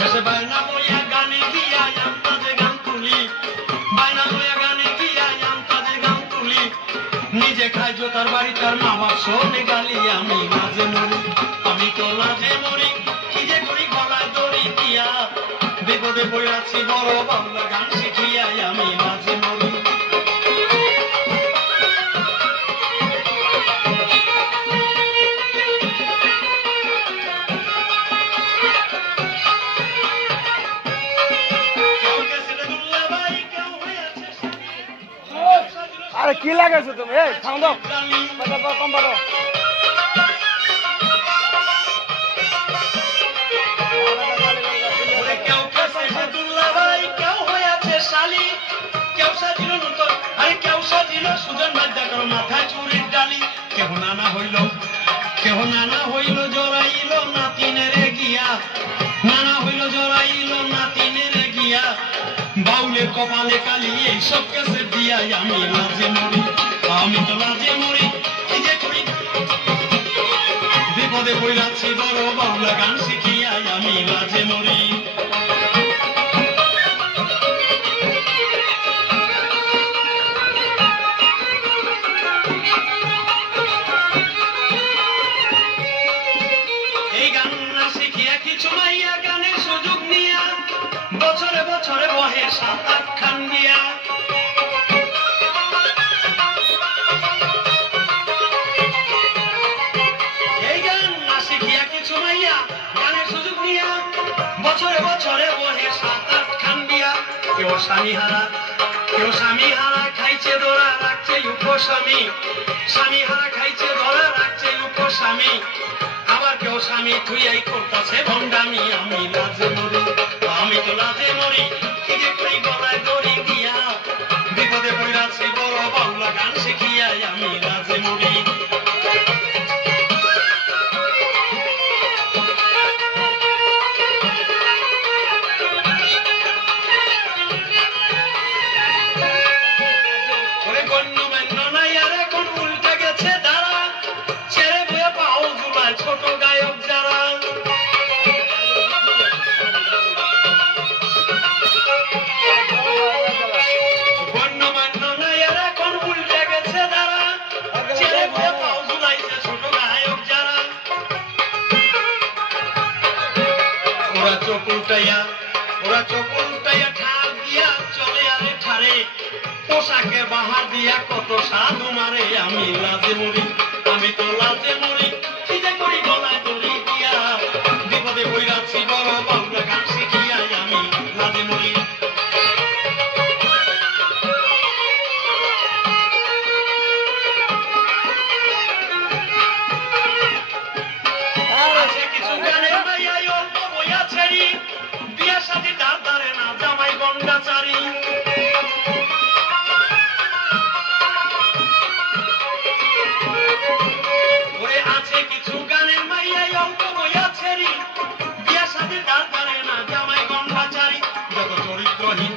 শেষে বায়না লইয়া গানে গিয়া তাদের গান তুলি, বায়না লইয়া গানে গিয়া তাদের গান তুলি, নিজে খাই জোতার বাড়ি তার মা বাপ শোনে গালি, আমি লাজে মরি, আমি তো লাজে মরি, কি যে করি গলায় দড়ি দিয়া, বিপদে পড়াছি বড় বাংলা গান শিখিয়া, আমি লাজে মরি। আরে কি লাগাইছো তুমি? এই থাম দাও, কম বাড়ো। কেউ কাছে দুল্লাভাই, কেউ হয়েছে শালি, কেউ সাজিল নতুন, আরে কেউ সাজিল সুজন বাদ্যা করো মাথায় চুরির ডালি, কেহ নানা হইল জড়াইল নাতিনের গিয়া, নানা হইল জড়াইল নাতিনের গিয়া, বাউলের কপালে কালি, এইসব কেসে দিয়া আমি লাজে মরি, আমি তো লাজে মরি, কি যে করি বিপদে পড়াচ্ছি বড় বাউলা গান শিখিয়া, আমি লাজে মরি। এই গান না শিখিয়া কিছু মাইয়া গানের সুযোগ নিয়া, বছরে বছরে বহে ৭-৮ খান দিয়া, এই গান না শিখিয়া কিছু মাইয়া গানের সুযোগ নিয়া, বছরে বছরে বহে ৭-৮ খান দিয়া, কেউ স্বামী হারা খাইছে দোরা রাখছে উপস্বামী, স্বামী হারা খাইছে দোরা রাখছে উপস্বামী, আবার কেউ স্বামী থুইয়াই করতেছে ভণ্ডামি, আমি লাজে মরি, আমি তো লাজে মরি, কি যে করি গলায় দড়ি দিয়া, বিপদে পড়াচ্ছি বড় বাংলা গান শিখিয়া, আমি লাজে মরি। ছোট গায়ক যারা গণ্যমান্য নাই, এরা এখন উল্টে গেছে যারা, ছেড়ে বয়ে পাও ঝুলাইছে ছোট গায়ক যারা, ওরা চোখ উল্টাইয়া ঠাল দিয়া চলে আরে ঠারে, পোশাকের বাহার দিয়া কত সাধু মারে, আমি লাজে মরি, আমি তো লাজে মরি, কি যে করি গলায় দড়ি দিয়া, বিপদে পড়াচ্ছি বড় বাংলা গান শিখিয়া, আমি লাজে মরি। আছে কিছু গানের মাইয়া অল্প বইয়া ছেড়ি, বিয়া সাথী তার ধারে না জামাই গন্ডাচারি, আছে কিছু গানের মাইয়া অল্প বইয়া ছেড়ি, বিয়া সাথে তার ধারে না জামাই গন্ডাচারি, যত চরিত্রহীন